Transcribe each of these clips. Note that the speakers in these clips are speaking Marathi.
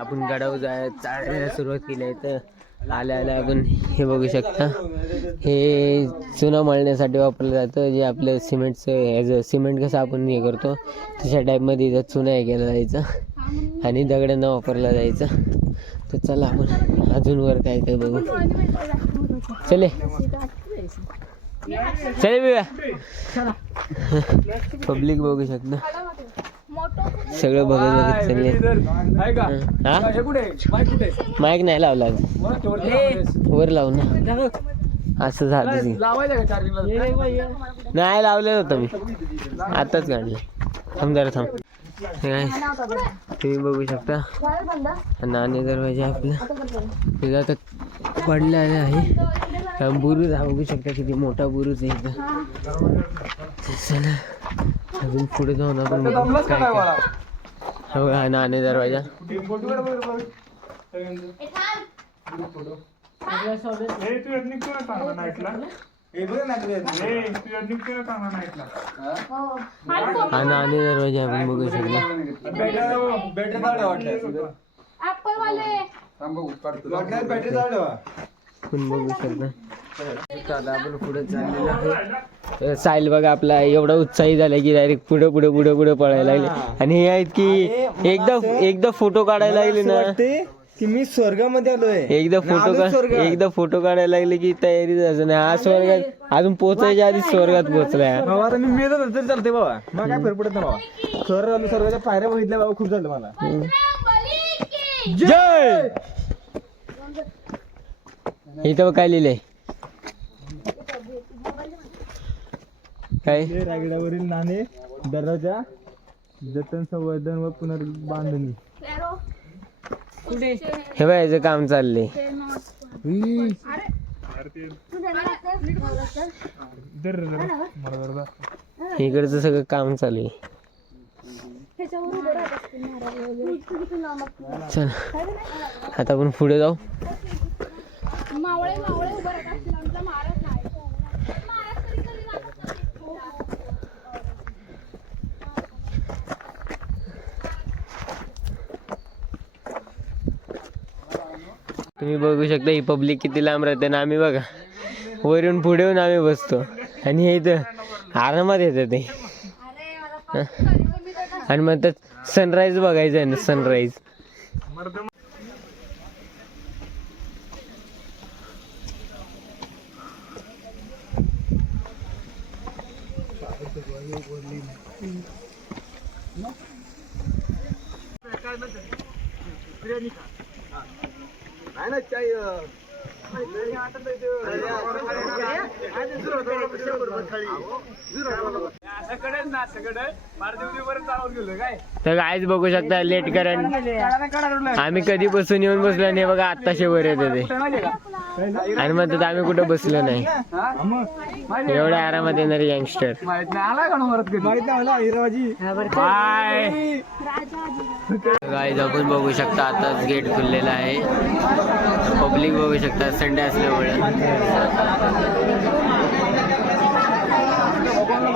आपण गडावर जाय चालायला सुरुवात केली आहे तर आल्या आल्या आपण हे बघू शकता. हे चुना मळण्यासाठी वापरलं जातं जे आपलं सिमेंटचं ह्याचं सिमेंट कसं आपण हे करतो तशा टाईपमध्ये इथं चुना हे केला जायचा आणि दगडांना वापरला जायचा. तर चला आपण अजून वर काय काय बघू. चले. चले बिया पब्लिक बघू शकता. सगळं बघत बघत चालले हा? माईक नाही लावला. वर लावू ना. असं झालं ते. नाही लावलेलं होतं मी. आताच काढलं. थांब जरा थांब. तुम्ही बघू शकता. नाणे दरवाजा आपला. तिथं आता पडलेला आहे. बुरुज हा बघू शकता किती मोठा बुरुज आहे चला. अजून पुढे जाऊन आपण काय काय. हा नाणे दरवाजा. हा नाणे दरवाजा आपण बघू शकता आपण बघू शकता पुढे चाललेलो आहे साहिल बघा आपला एवढा उत्साही झाला की डायरेक्ट पुढे पुढे पुढे पुढे पळायला लागले. आणि हे आहेत की एकदा एकदा फोटो काढायला लागले ना. की मी स्वर्गामध्ये आलोय. एकदा फोटो एकदा फोटो काढायला लागले की तयारी असं नाही हा स्वर्गात अजून पोहोचायच्या आधी स्वर्गात पोहोचलाय. मी चालते बाबा मला काय फरक पडत नाही बाबा खरं आलो स्वर्गाच्या पायऱ्या बघितल्या बाबा खूप झालं मला. जय! इथं काय लिहिलंय. काय? हे रायगडावरील नाणे दरवाजा जतन संवर्धन व पुनर्बांधणी. हे बघ याचं काम चाललंय. इकडचं सगळं काम चालू आहे. चल आता आपण पुढे जाऊ. मावळे मावळे उभं राहत असतील आमचा महाराज तरी कधी जात असतील. तुम्ही बघू शकता ही पब्लिक किती लांब राहते ना आम्ही बघा. वरून पुढे येऊन आम्ही बसतो. आणि हे इथं आरामात येतं ते. आणि म्हणतात सनराईज बघायचं आहे ना सनराईज तर कायच बघू शकता लेट करंट आम्ही कधी बसून येऊन बसलो नाही बघा आत्ताशे वर येते ते. आणि म्हणतात आम्ही कुठं बसलो नाही. एवढ्या आरामात येणार यंगस्टर गाईज आपण बघू शकता आताच गेट खुललेला आहे. पब्लिक बघू शकता संडे असल्यामुळे.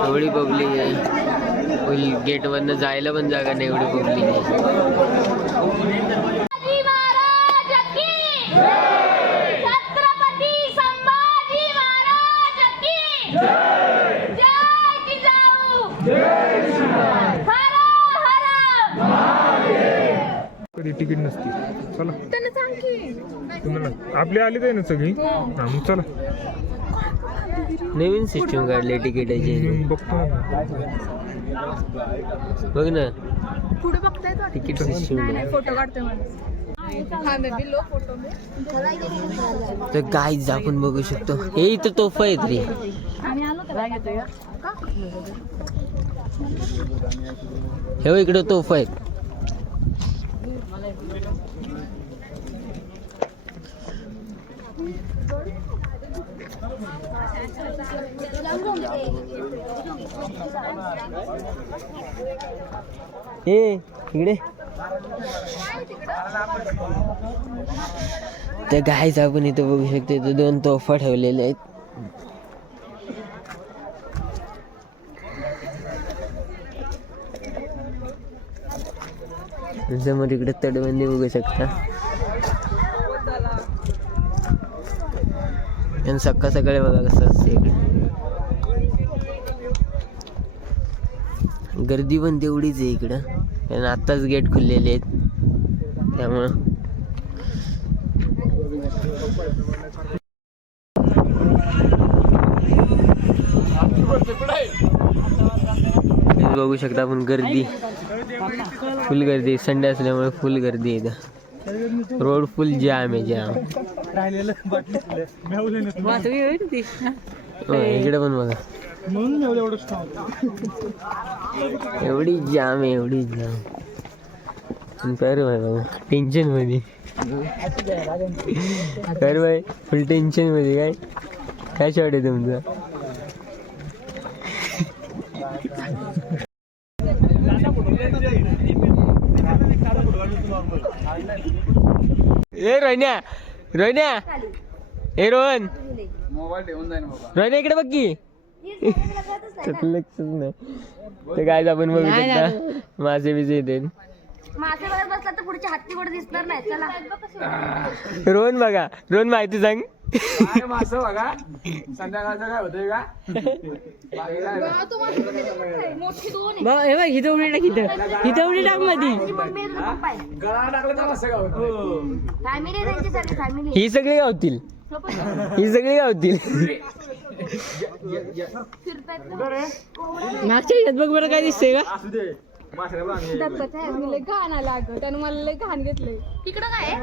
एवढी पब्लिक आहे. फुल गेट वरनं जायला पण जागा नाही एवढी पब्लिक आहे शिवाजी महाराज की छत्रपती संभाजी महाराज की जय! जिजाऊ! हर हर! कधी तिकीट नसती. चला. तुम्हाला आपली आली आहे ना सगळी? हा. मग चला. नवीन सिस्टीम काढली तिकिटाची. बघतो ना. बघ ना. पुढे बघताय? तिकीट फोटो काढतोय हा तर गाईज आपण बघू शकतो. हे इथं तोफा आहेत रे. आणि आलो तर घेतोय का? हे इकडे तोफा आहेत. ए इकडे. त्या गायच आपण इथं बघू शकतो इथं दोन तोफा ठेवलेले आहेत. समोर इकडे तडबंदी बघू शकता. आणि सकाळ सकाळी बघा कसं असते इकडे. गर्दी पण तेवढीच आहे इकडं. कारण आत्ताच गेट खुललेले आहेत. त्यामुळं. बघू शकता आपण गर्दी. फुल गर्दी. संडे असल्यामुळे फुल गर्दी आहे रोड फुल जाम आहे जाम हो, इकडे पण बघा. एवढी जाम आहे एवढी जाम. कर भाई बघा टेन्शनमध्ये. कर भाई फुल टेन्शनमध्ये काय? काय शॉट आहे तुमचा? ए रोहन्या रोहन्या ए रोहन रोहन्या इकडे बघ की. लक्षच नाही. ते काय आपण बघू शकता. माझे बिजे येते मासे बघत बसला तर पुढच्या हत्ती वर दिसणार नाही. चला. रोहन बघा रोहन माहिती सांग. संध्याकाळचं काय होतंय का? तू मासे बघितले पण नाही. मोठी दोन आहे. हे बघ हिथं उडी टाक हिथं हिथं उडी टाक मधी माझी मम्मी आहे, तुझा पप्पा आहे. गळा टाकलं तर असं का होतं? फॅमिली आहे त्यांची सगळी फॅमिली ही सगळी गावतील. ही सगळी गावतील. फिरतायत ना. मागच्या याच्यात बघ बरं काय दिसतंय का? असू दे. माशाला पण आम्ही दत्तच आहे मी लय घाण आला अगं त्यानं मला लय घाण घेतलंय तिकडं काय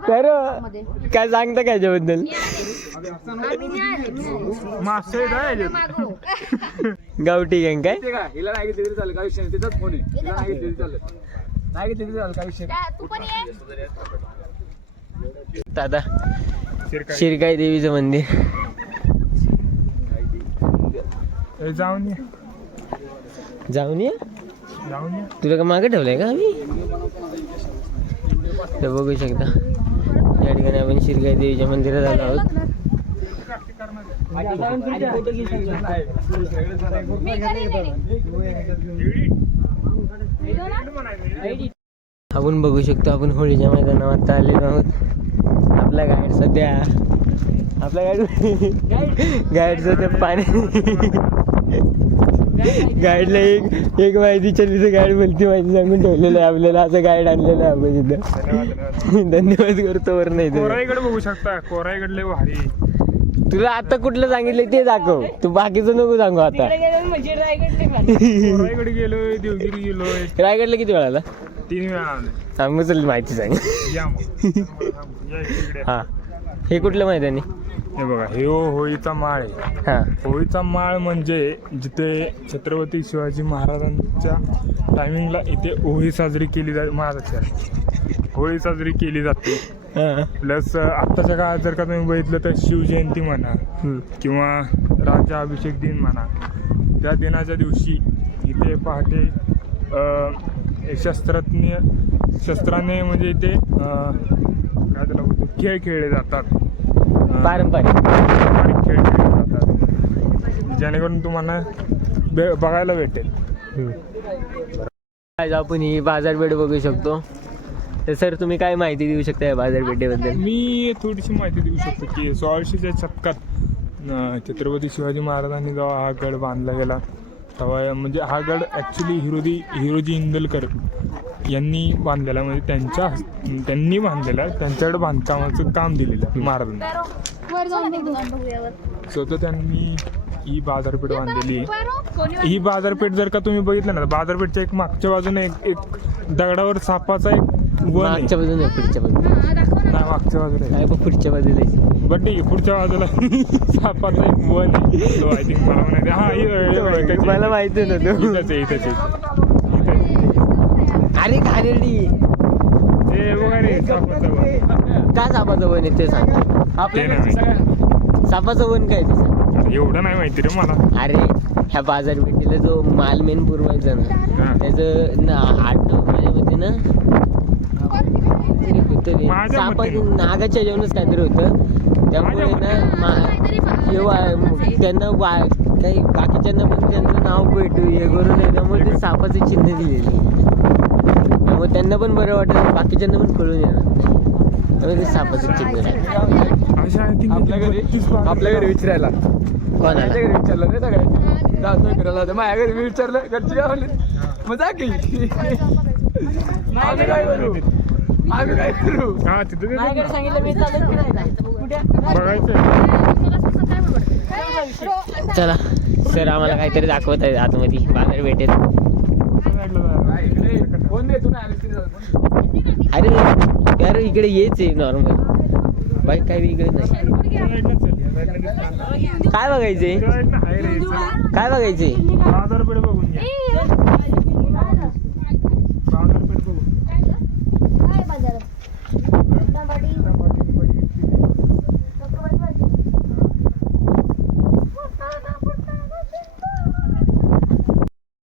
तर. काय सांगता काय याच्याबद्दल. मासे. गावठी गँग काय का हिला नाही घेतली तरी चालेल काय विषय नाही तिथंच फोन आहे हिला नाही घेतली तरी चालेल नाही घेतली तरी चालेल काय विषय नाही. त्या- तू पण ये दादा शिरकाई देवीचं मंदिर जाऊन ये जाऊन ये. तुला का मागे ठेवलंय का आम्ही? तर बघू शकता. या ठिकाणी आपण शिरकाई देवीच्या मंदिरात आलो आहोत. आपण बघू शकतो आपण होळीच्या मैदानावर आता आलेलो आहोत. आपला गाईड सध्या आपला गाईड गाईड सध्या पाणी गाईडला एक एक माहिती चलीचं गाईड बोलती माहिती सांगून ठेवलेलं आहे आपल्याला. असं गाईड आणलेलं आहे आपण इथं धन्यवाद. करतो वर नाही तर. कोराईकडे बघू शकता. कोराईकडे लय भारी तुला आता कुठलं सांगितलं ते दाखव. तू बाकीचं नको सांगू आता. कोराईकडे गेलोय देवगिरी गेलोय. रायगडला किती वेळा आला? तीन वेळा सांगू चल माहिती सांग. हा. हे कुठलं मैदानी हे बघा. हे होळीचा माळ आहे. हा. होळीचा माळ म्हणजे जिथे छत्रपती शिवाजी महाराजांच्या टायमिंगला इथे होळी साजरी केली जाते महाराष्ट्रात होळी साजरी केली जाते. हा. प्लस आत्ताच्या काळात जर का तुम्ही बघितलं तर शिवजयंती म्हणा हम्म. किंवा राज्याभिषेक दिन म्हणा त्या दिनाच्या दिवशी इथे पहाटे अ, एक शस्त्रज्ञ शस्त्राने म्हणजे इथे अ, काय त्याला बोलतो खेळ खेळले जातात. पारंपरिक. पारंपरिक खेळ खेळले जातात जेणेकरून तुम्हाला बे- बघायला भेटेल. आज आपण ही बाजारपेठ बघू शकतो. तर सर तुम्ही काय माहिती देऊ शकता या बाजारपेठेबद्दल मी थोडीशी माहिती देऊ शकतो की सोळाशेच्या शतकात अं, छत्रपती शिवाजी महाराजांनी जेव्हा हा गड बांधला गेला तेव्हा म्हणजे हा गड ॲक्च्युली हिरोजी हिरोजी इंदलकर यांनी बांधलेला म्हणजे त्यांच्या त्यांनी बांधलेला त्यांच्याकडे बांधकामाचं काम दिलेलं आहे महाराजांनी. स्वतः त्यांनी ही बाजारपेठ बांधलेली ही बाजारपेठ जर का तुम्ही बघितलं ना बाजारपेठच्या एक मागच्या बाजूने एक एक दगडावर सापाचा एक मागच्या बाजूने पुढच्या ना. नाही मागच्या बाजूला आहे. बघ पुढच्या बाजूला आहे. बट ठीक आहे पुढच्या बाजूला सापाचा एक वन आय थिंक मला म्हणायचं हा हे- हे. मला माहिती नव्हतं आहे इथंच आहे. अरे घाणेरडी बघा रे सापाचं वन. का सापाचं वन आहे ते सांग. ते नाही माहिती. सापाचं वन काय ते सांग? एवढं नाही माहिती रे मला. अरे ह्या बाजारपेठेला जो माल मेन पुरवायचा ना हा. त्याचं ना माझ्या मते ना. माझ्या सापाचं मते. नागाच्या जेवणच काहीतरी होतं. त्यामुळे माझ्या ना मा- हे वा- त्यांना वा- काही बाकीच्यांना पण त्यांचं नाव भेटू हे करून आहे त्यामुळे ते सापाचं चिन्ह दिलेलं मग त्यांना पण बरं वाटेल बाकीच्यांना पण कळून येणार. त्यामुळे ते सापाचं चिन्ह आपल्या घरी आपल्या घरी विचारायला. कोणाला? घरी विचारलं नाही सगळ्यांनी. जातोय फिरायला. तर माझ्या घरी मी विचारलं घरची काय म्हणले? मग जा की. आम्ही काय करू? आम्ही काय करू? हा तिथे ते माझ्याकडे सांगितलं मी बघायचं. चला सर आम्हाला काहीतरी दाखवत आहे आतमध्ये. बाजार भेटेल. अरे यार इकडे येच आहे नॉर्मल बाईक काय वेगळं नाही. काय बघायचंय? काय बघायचंय हजार रुपये बघून घ्या हजार रुपये बघून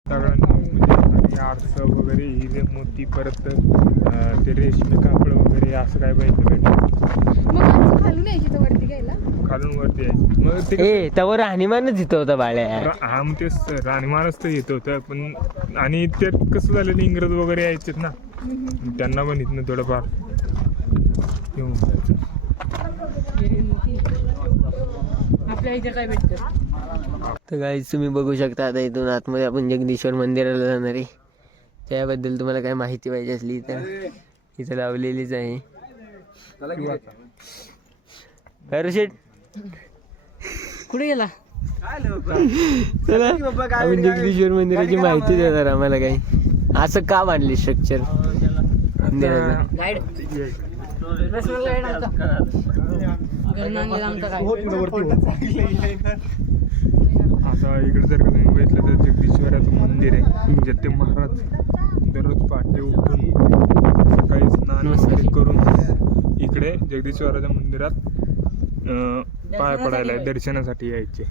दगडांनी म्हणजे आणि आरसं वगैरे हिरे मोती परत ते रेशमी कापड वगैरे असं काय पाहिजे मग आमचं खालून यायची तर वरती घ्यायला? खालून वरती यायचं. मग ते ए त्यावर राहणीमानच इथं होता बाळ्या. रा- हा मग ते राहणीमानच तर येत होतं पण आणि त्यात कसं झालेलं इंग्रज वगैरे यायचेत ना. त्यांना पण इथनं थोडंफार येऊन जायचं. आपल्या इथे काय भेटतं? तर गाईज तुम्ही बघू शकता आता इथून आतमध्ये आपण जगदीश्वर मंदिराला जाणार आहे. त्याबद्दल तुम्हाला काय माहिती पाहिजे असली तर इथं लावलेलीच आहे. कुठे गेला? चला? जगदीश्वर मंदिराची काय माहिती देणार आम्हाला काही. असं का बांधले स्ट्रक्चर मंदिराचं आता इकडे जर का तुम्ही बघितलं तर जगदीश्वराचं मंदिर आहे ज्यात ते महाराज दररोज पहाटे उठून सकाळी स्नान वगैरे करून इकडे जगदीश्वराच्या मंदिरात पाय पडायला दर्शनासाठी यायचे.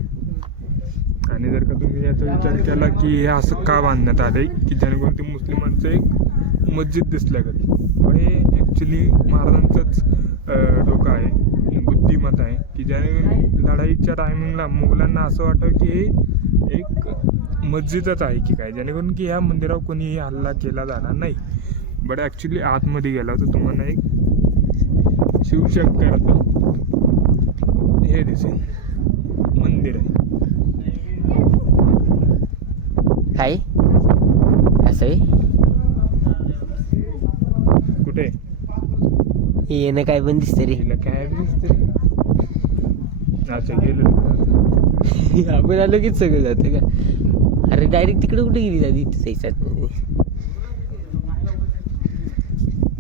आणि जर का तुम्ही याचा विचार केला की हे असं का बांधण्यात आले की जेणेकरून ते मुस्लिमांचं एक मस्जिद दिसल्या कधी पण हे ॲक्च्युली महाराजांचंच डोकं आहे. बुद्धिमत आहे की ज्याने लढाईच्या टायमिंगला मुघलांना असं वाटतं की हे एक मस्जिदच आहे की काय? जेणेकरून की ह्या मंदिरावर कोणीही हल्ला केला जाणार नाही. बट ॲक्च्युली आतमध्ये गेला तर तुम्हाला एक शिवशंकराचं हे दिसेल. मंदिर आहे. काय असं आहे कुठे हे येणं काय पण दिसतं रे. तिला काय दिसते गेलो आपण आलो कीच सगळं जातं का? अरे डायरेक्ट तिकडे कुठे गेली दादी? जायच्यात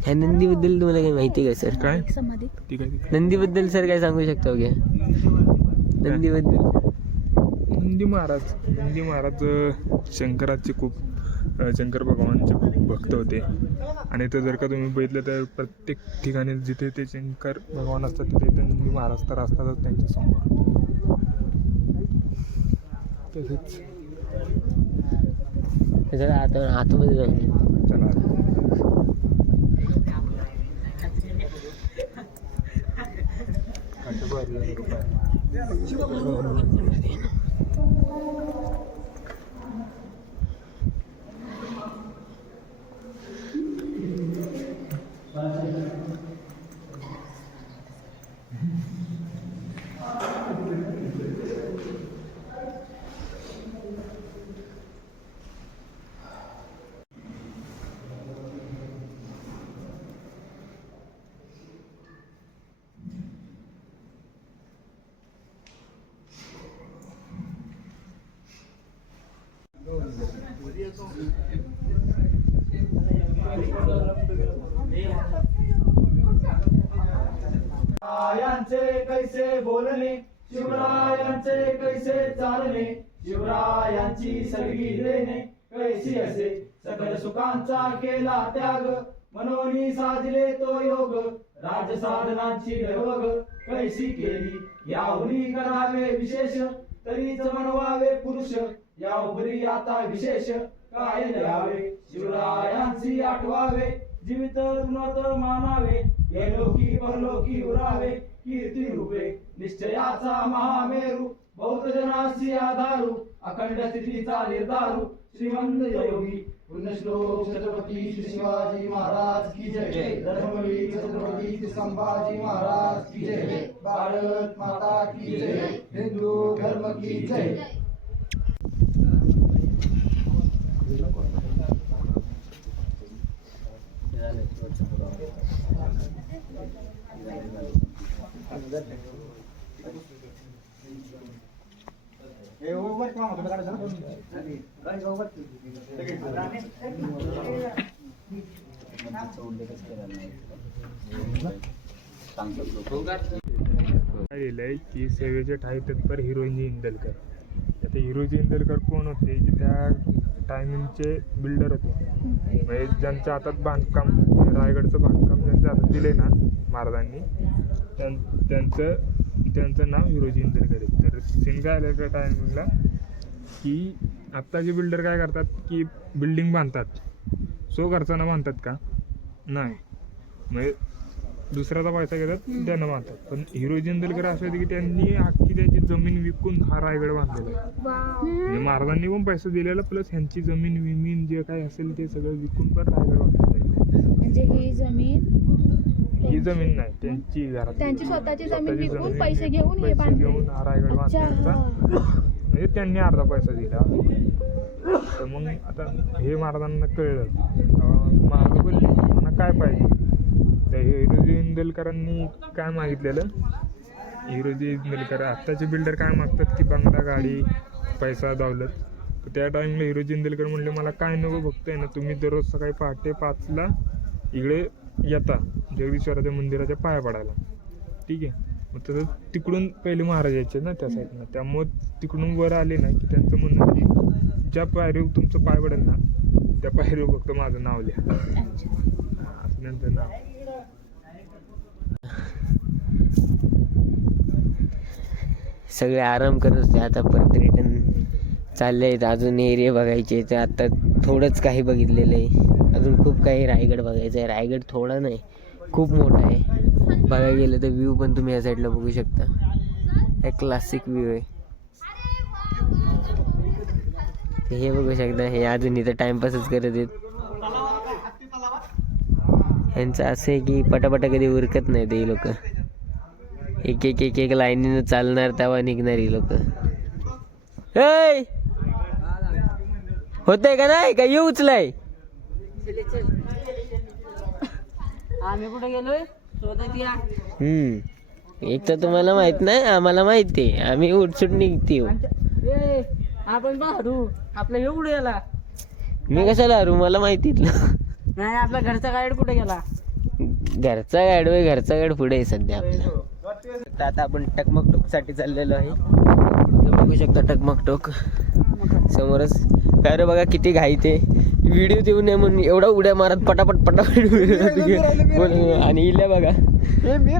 ह्या नंदीबद्दल तुम्हाला काही माहिती आहे का सर? काय? ती काय ती- नंदीबद्दल सर काय सांगू शकता हो घ्या नंदीबद्दल. नंदी महाराज. नंदी महाराज शंकराचे खूप शंकर भगवानचे खूप भक्त होते. आणि ते जर का तुम्ही बघितलं तर प्रत्येक ठिकाणी जिथे ते शंकर भगवान असतात तिथे ते नंदी महाराज तर असतातच त्यांच्यासमोर तसेच. जरा आता आतमध्ये जाऊन चला. शिवरायांचे कैसे बोलणे शिवरायांचे कैसे चालणे शिवरायांची सगळी देणे कैसी असे? सकल सुखांचा केला त्याग मनोनी साजले तो योग राजसाधनांची कैसी केली? याहुनी करावे विशेष तरीच बनवावे पुरुष या उपरी आता विशेष काय द्यावे शिवरायांची आठवावे जीवित मानावे हे लोकी परलोकी उरावे कीर्ती रूपे निश्चयाचा महामेरू बौद्ध जनासी आधारू अखंड स्थितीचा निर्धारू श्रीमंत योगी पुण्यश्लोक छत्रपती श्री शिवाजी महाराज की जय. धर्मवीर छत्रपती श्री संभाजी महाराज की जय. भारत माता की जय. हिंदू धर्म की जय. लिहिलंय की सेवेचे ठाई तत्पर हिरोईन इंदलकर. आता हिरोजी इंदलकर कोण होते? की त्या टायमिंगचे बिल्डर होते. म्हणजे ज्यांच्या हातात बांधकाम रायगडचं बांधकाम ज्यांच्या हातात दिले ना महाराजांनी त्यां त्यांचं त्यांचं नाव हिरोजी इंदलकर तर सीन काय आलं त्या टायमिंगला की आत्ताचे बिल्डर काय करतात की बिल्डिंग बांधतात. सो खर्चानं बांधतात का? नाही. म्हणजे दुसऱ्याचा पैसा घेतात त्यांना बांधतात पण हिरो इंदलकर असं होते की त्यांनी अख्खी त्यांची जमीन विकून हा रायगड बांधलेला आहे. म्हणजे महाराजांनी पण पैसा दिलेला प्लस ह्यांची जमीन विमीन जे काही असेल ते सगळं विकून पण रायगड बांधलेला आहे. म्हणजे ही जमीन ही जमीन नाही त्यांची घरात त्यांची स्वतःची जमीन विकून पैसे घेऊन हे. घेऊन हा रायगड. बांधण्याचा म्हणजे त्यांनी अर्धा पैसा दिला. तर मग आता हे महाराजांना कळलं. महाराज बोलले मला काय पाहिजे? तर हिरोजी इंदलकरांनी काय मागितलेलं? हिरोजी इंदलकर आत्ताचे बिल्डर काय मागतात की बंगला गाडी पैसा दौलत? तर त्या टाईमला हिरोजी इंदलकर म्हणले मला काय नको आहे ना तुम्ही दररोज सकाळी पहाटे पाचला इकडे येता जगदीश्वराच्या मंदिराच्या पाया पडायला. ठीक आहे. मग तसं तिकडून पहिले महाराज यायचे ना त्या साईडनं त्यामुळं तिकडून वर आले ना की त्यांचं म्हणणं की ज्या पायरीवर तुमचं पाय पडेल ना त्या पायरीवर फक्त माझं नाव लिहा. असं त्यांचं नाव. सगळे आराम करत होते. आता परत रिटर्न चालले आहेत अजून एरिया बघायचे तर आत्ता थोडंच काही बघितलेलं आहे. अजून खूप काही रायगड बघायचं आहे. रायगड थोडा नाही खूप मोठा आहे. बघायला गेलं तर व्ह्यू पण तुम्ही या साईडला बघू शकता. एक क्लासिक व्ह्यू आहे. हे बघू शकता. हे अजून इथं टाइमपासच करत आहेत. यांचं असं आहे की पटापटा कधी उरकत नाही ते लोक. एक एक एक एक लाईनीनं चालणार तेव्हा निघणार ही लोक. होतंय का नाही? का येऊ उचलाय? आम्ही कुठे गेलोय? हम्म. एक तर तुम्हाला माहीत नाही आम्हाला माहिती आहे. आम्ही उठसूट निघते आपण पण हरू. आपलं कुठे गेला मी कशाला हरू? मला माहितीत नाही. आपला घरचा गाईड कुठे गेला? घरचा गाड वय घरचा गाड पुढे आहे सध्या आपला. तर आता आपण टकमक टोकसाठी चाललेलो आहे. बघू शकता टकमक टोक समोरच. काय रे बघा किती घाई ते व्हिडिओ देऊ नये म्हणून एवढा उड्या मारत पटापट पटापट आणि इल्या बघा.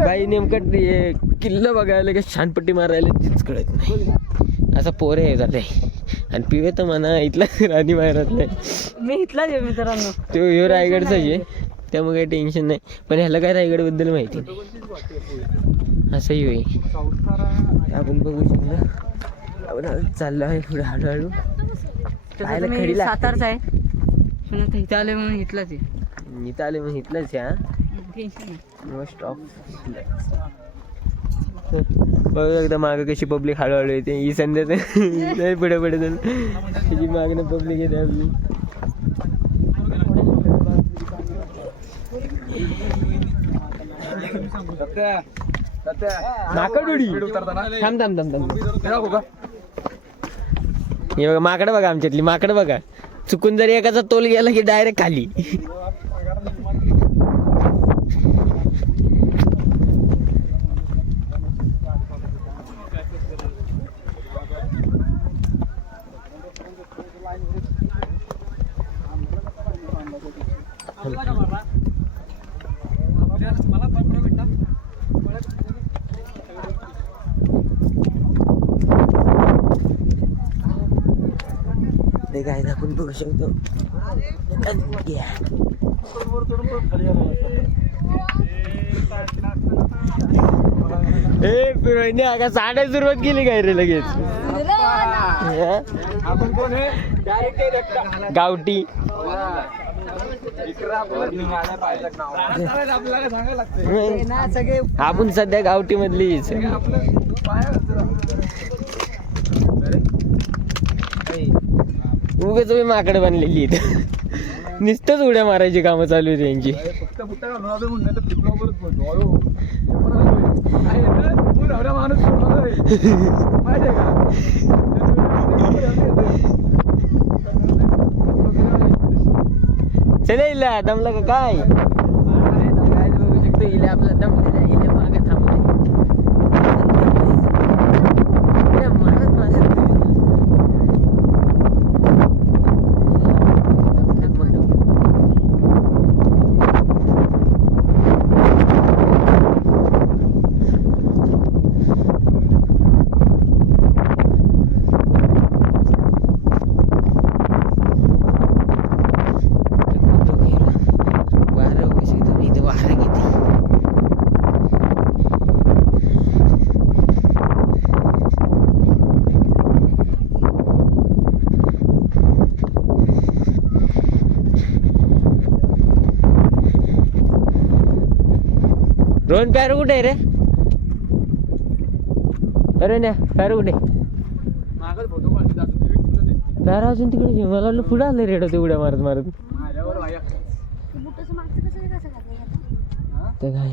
बाई नेमकं किल्ला बघायला का छानपट्टी मारायला तीच कळत नाही. असा पोरे आहे जाते आणि पिवे तर म्हणा इथला राणी बाहेरातला मी इथलाच आहे मित्रांनो तो ह्यो रायगडचा आहे. त्यामुळे काही टेन्शन नाही. पण ह्याला काय रायगडबद्दल माहिती नाही. असंही होईल आपण बघू शकतो. आपण चाललो आहे पुढे हळूहळू. पाहायला. सातारचा आहे. पण इथं आले म्हणून इथलाच आहे. इथं आले मग इथलंच आहे हा. स्टॉप बघू एकदा मागं कशी पब्लिक हळूहळू येते. ही संध्या नाही पुढे पुढे जाऊन. त्याची मागणं पब्लिक येते आपली. माकड उडी थांब थांब थांब थांब. हे बघा. माकडं बघा आमच्यातली माकडं बघा. चुकून जरी एकाचा तोल गेला की डायरेक्ट खाली ते काय आपण बघू शकतो ए आगा साड्या सुरुवात केली काय रे लगेच? आपण कोण आहे? गावठी. आपल्याला सांगायला लागतंय आपण सध्या गावठी मधलीच उगच मी माकड बनलेली आहेत. नुसतंच उड्या मारायची कामं चालू आहेत त्यांची फक्त तर माणूस का चले इला दमला का काय? काय आपला दमलेला आहे, इले मागे थांबलाय इले मारत मारत वारं बघू शकतो मी इथं वारं किती रोहन प्यारो कुठे रे? अरे ना प्यारो कुठे. प्यारा अजून तिकडे. मला वाटलं पुढे आलं रेड होते उड्या मारत मारत. तर काय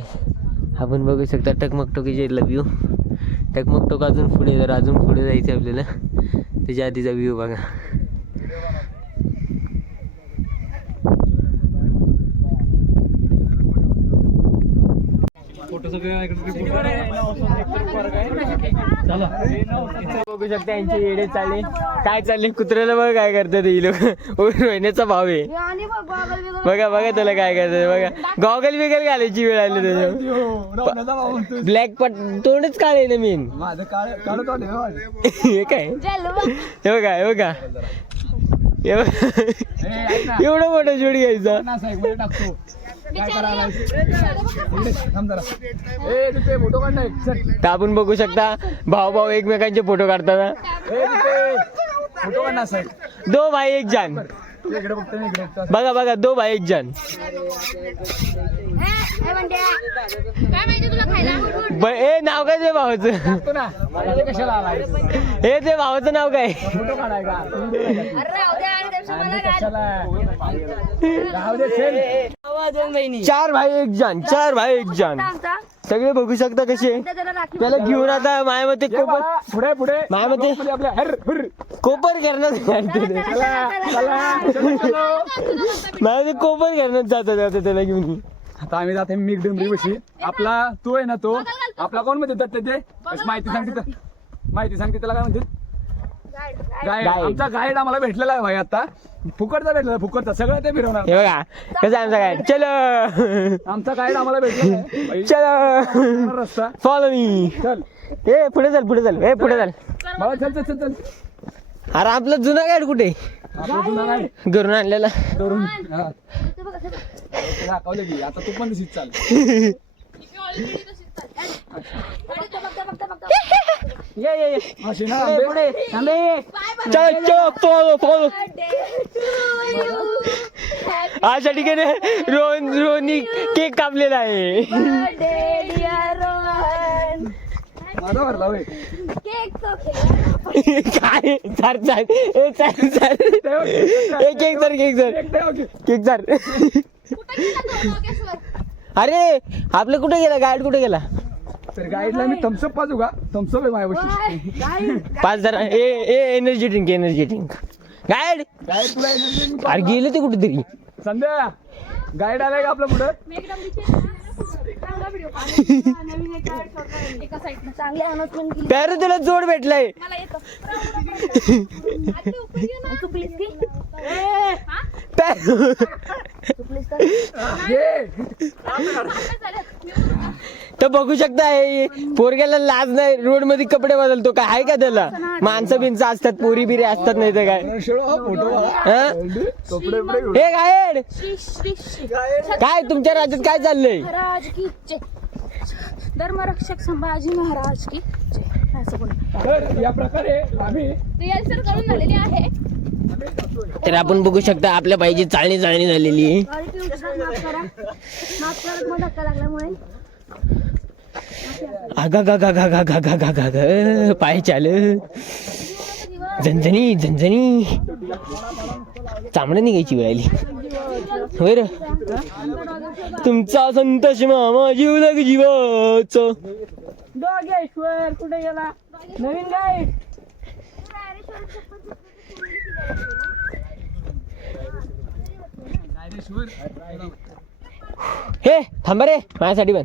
आपण बघू शकता टकमक टोकीचे व्ह्यू टकमक टोक अजून पुढे जर अजून पुढे जायचं आपल्याला त्याच्या आधीचा व्ह्यू बघा. बघू शकता यांचे येडे चालले. काय चालले? कुत्र्याला बघा काय करतात ही लोक. रोहिण्याचा भाव आहे. बघ बघा बघा त्याला काय करतात. बघा. गॉगल बिगल घालायची वेळ आली त्याच्या हो. ब्लॅक पट तोंडच काळे ना मेन आले हो. काय? जलवा हे बघा. हे बघा. हे. एवढं मोठं जोड घ्यायचा. आपण बघू शकता. भाऊ भाऊ एकमेकांचे फोटो काढताना फोटो काढ ना साहेब. दो भाई एक जान. बघा बघा दो भाई एक जान काय म्हणते काय माहिती तुला खायला ब- ए नाव काय ते भावाचं? हे ते भावाचं नाव काय? चार भाई एक जान चार भाई एक जान आमचा? सगळे बघू शकता कसे त्याला घेऊन आता मायामते ये कोपर पुढे पुढे. आपल्या हर हुर. कोपर करण्यात. मायामध्ये कोपर करण्यात जातात त्याला घेऊन. आता आम्ही जाते मीग डुंबरी बशी आपला तो आहे ना तो. आपला कोण म्हणते? ते? माहिती सांगते तर. माहिती सांगते त्याला काय म्हणते? Guide Guide. आमचा गाईड आम्हाला भेटलेला आहे भाई आता. फुकटचा भेटलेला फुकटचा. सगळं ते फिरवणार. हे बघा कसं आहे आमचा काय चलो. आमचा गाईड आम्हाला भेटलेला आहे. भाई, चलो. रस्ता. फॉलो मी चल. ए पुढे चल पुढे चल. ए पुढे चल. बाबा चल चल चल चल. अरे आपला जुना गाड कुठे? आपला जुना गाईड घरून आणलेला. करून हा. ते दाखवलं की आता तू पण तशीच चाल. ये ये ये। पुढे, थांबे चल चल फॉलो फॉलो अशा ठिकाणी रोहन रोहनी केक कापलेला आहे. काय? चार चार. ए चार चार. ए cake sir cake sir. Cake sir अरे आपलं कुठे गेला? गाईड कुठे गेला? तर गाईडला मी थम्सअप पाजू का? थम्सअप आहे माझ्यापाशी पाच जरा ए ए energy drink energy drink guide! Guide तुला energy मी अरे गेले ते कुठेतरी. संध्या गाईड आलाय का आपल्या पुढं? पॅरो तुला जोड भेटलाय. तर बघू शकता हे पोरग्याला लाज नाही रोडमध्ये कपडे बदलतो काय? आहे का त्याला? माणसं बिनचं असतात पोरी बिरी असतात नाही तर काय? हे गायड! काय तुमच्या राज्यात काय चाललंय? जय. धर्मरक्षक संभाजी महाराज की जय. असं बोल तर या प्रकारे आम्ही रिहर्सल करून झालेली आहे. तर आपण बघू शकता आपल्या पाहिजे चाळणी चाळणी झालेली. आहे आगा गा गा गा गा गा गा गा गा गा पाय चाल. झणझणी झणझणी चामडं निघायची वेळ आली होय रे. तुमचा संतोष मामा जीव लाग जीवाचा. डोगेश्वर कुठे गेला? नवीन गाईड हे थांबा रे माझ्यासाठी पण.